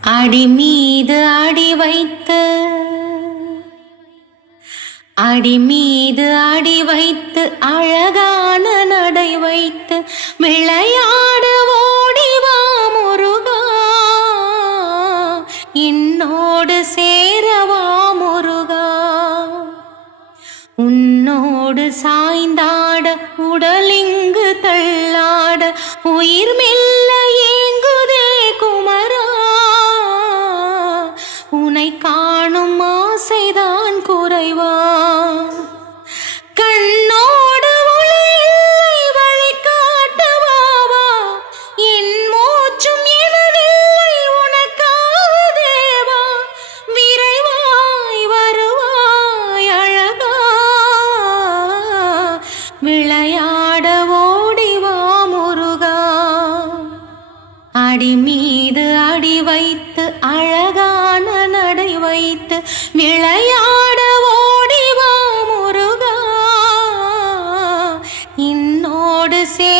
அடி மீது அடி வைத்து அடி மீது அடி வைத்து அழகான நடை வைத்து விளையாட ஓடிவா முருகா, என்னோடு சேரவா முருகா. உன்னோடு சாய்ந்தாட உடலிங்கு தள்ளாட உயிர் மெல்ல ஏங்குதே குமரா, உனை காணும் ஆசைதான் குறைவா. கண்ணோடு ஒளி இல்லை வழிகாட்டவாவா, என் மூச்சும் எனதில்லை உனக்காக தேவா. விரைவாய் வருவாய் அழகா, விளையாட ஓடிவா முருகா. அடி மீது அடி வைத்து அழகான நடை வைத்து விளையாட ஓடிவா முருகா, என்னோடு சே